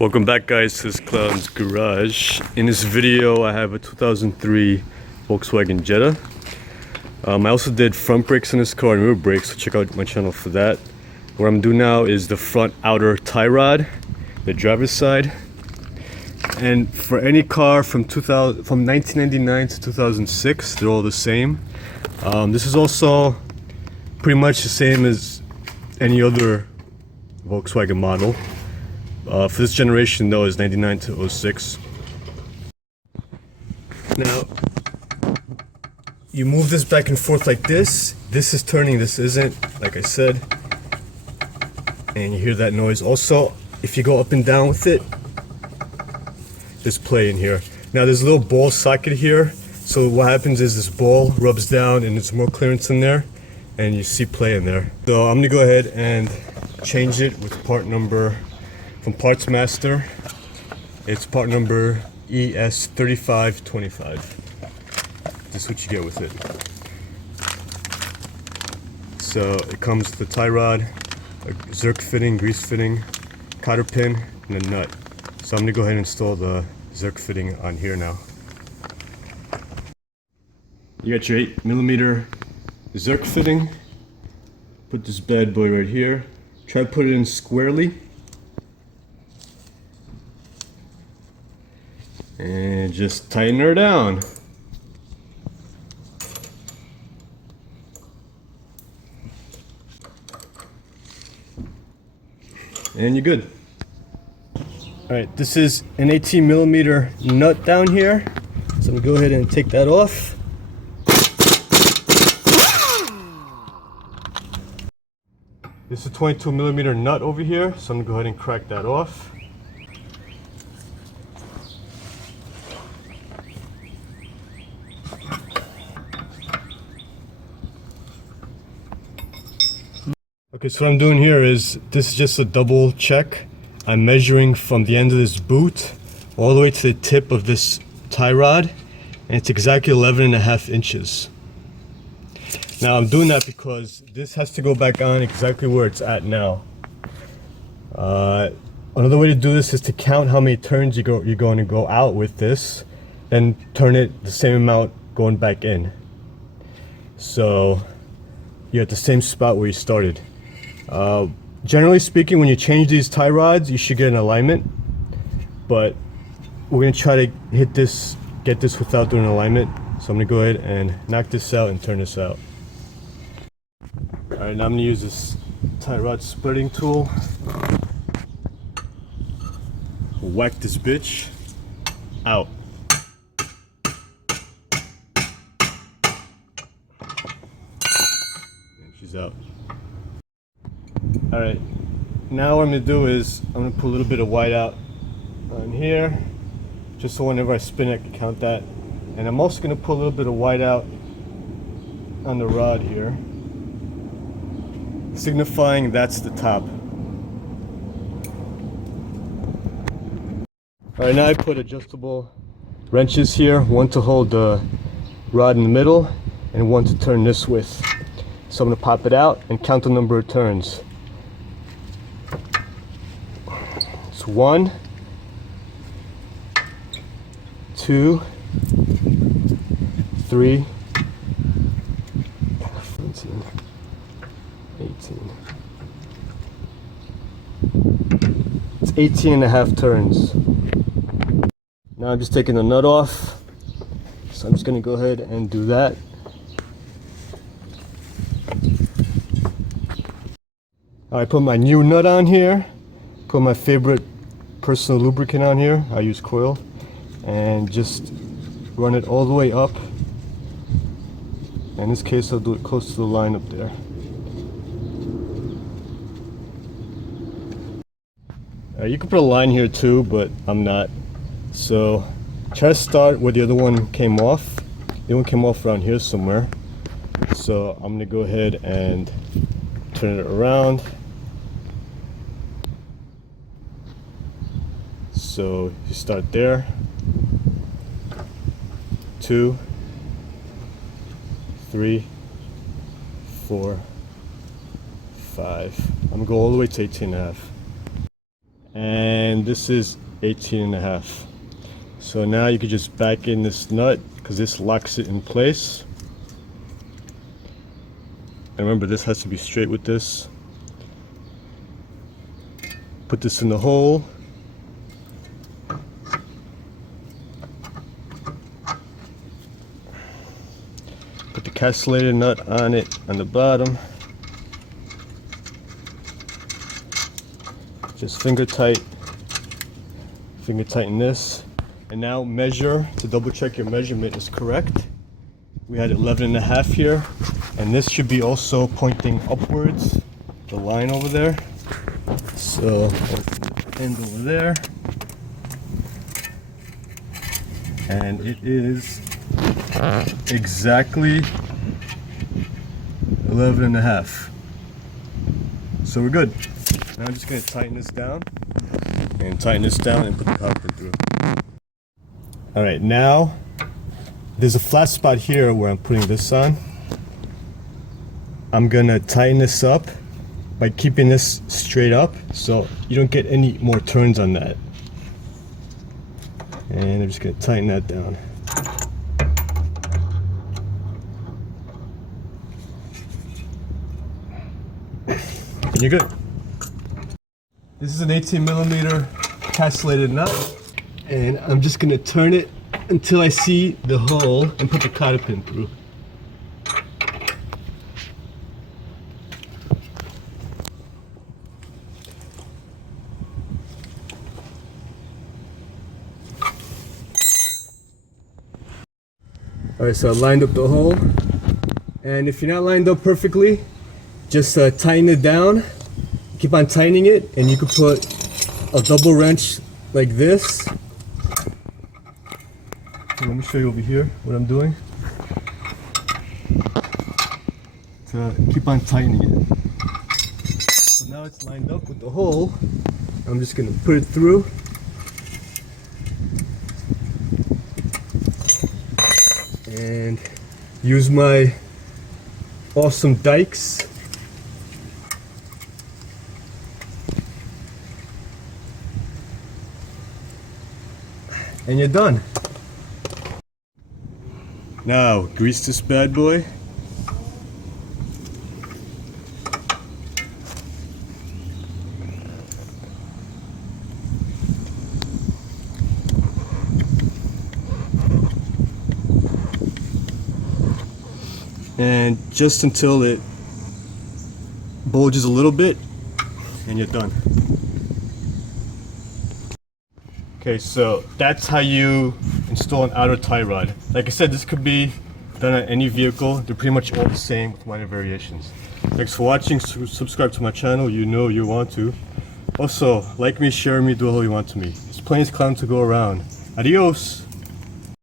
Welcome back, guys, to this clown's garage. In this video I have a 2003 Volkswagen Jetta. I also did front brakes on this car and rear brakes, so check out my channel for that. What I'm doing now is the front outer tie rod, the driver's side. And for any car from 1999 to 2006, they're all the same. This is also pretty much the same as any other Volkswagen model. For this generation though, is 99 to 06. Now, you move this back and forth like this. This is turning, this isn't, like I said. And you hear that noise. Also, if you go up and down with it, there's play in here. Now there's a little ball socket here. So what happens is this ball rubs down and there's more clearance in there. And you see play in there. So I'm gonna go ahead and change it with part number from Parts Master. It's part number ES3525. This is what you get with it. So it comes with a tie rod, a Zerk fitting, grease fitting, cotter pin, and a nut. So I'm gonna go ahead and install the Zerk fitting on here now. You got your 8mm Zerk fitting. Put this bad boy right here. Try to put it in squarely. And just tighten her down. And you're good. Alright, this is an 18mm nut down here. So I'm gonna go ahead and take that off. This is a 22mm nut over here, so I'm gonna go ahead and crack that off. Okay, so what I'm doing here is, this is just a double check. I'm measuring from the end of this boot all the way to the tip of this tie rod, and it's exactly 11.5 inches. Now I'm doing that because this has to go back on exactly where it's at now. Another way to do this is to count how many turns you're going to go out with this, and turn it the same amount going back in. So you're at the same spot where you started. Generally speaking, when you change these tie rods, you should get an alignment, but we're going to try to get this without doing an alignment. So I'm going to go ahead and knock this out and turn this out. Alright, now I'm going to use this tie rod splitting tool. Whack this bitch out. And she's out. Alright, now what I'm going to do is I'm going to put a little bit of white out on here, just so whenever I spin it I can count that. And I'm also going to put a little bit of white out on the rod here, signifying that's the top. Alright, now I put adjustable wrenches here, one to hold the rod in the middle and one to turn this with. So I'm going to pop it out and count the number of turns. It's 1, 2, 3, 17, 18. It's 18.5 turns. Now I'm just taking the nut off. So I'm just going to go ahead and do that. I put my new nut on here, put my favorite personal lubricant on here. I use Coil, and just run it all the way up. In this case, I'll do it close to the line up there. You can put a line here too, but I'm not. So try to start where the other one came off. The other one came off around here somewhere. So I'm gonna go ahead and turn it around. So you start there. 2, 3, 4, 5. I'm gonna go all the way to 18.5. and this is 18.5. So now you can just back in this nut because this locks it in place. And remember, this has to be straight with this. Put this in the hole. Put the castellated nut on it on the bottom. Just finger tighten this, and now measure to double check your measurement is correct. We had 11.5 here, and this should be also pointing upwards, the line over there. So end over there, and it is exactly 11.5. So we're good. Now I'm just going to tighten this down and put the cover through. Alright, now there's a flat spot here where I'm putting this on. I'm going to tighten this up by keeping this straight up so you don't get any more turns on that. And I'm just going to tighten that down. And you're good. This is an 18mm castellated nut, and I'm just going to turn it until I see the hole and put the cotter pin through. Alright, so I lined up the hole, and if you're not lined up perfectly, just tighten it down. Keep on tightening it, and you can put a double wrench like this. So let me show you over here what I'm doing to keep on tightening it. So now it's lined up with the hole. I'm just going to put it through. And use my awesome dikes. And you're done. Now, grease this bad boy. And just until it bulges a little bit, and you're done. Okay, so that's how you install an outer tie rod. Like I said, this could be done on any vehicle. They're pretty much all the same with minor variations. Thanks for watching. Subscribe to my channel. You know you want to. Also, like me, share me, do all you want to me. There's plenty of clown to go around. Adios!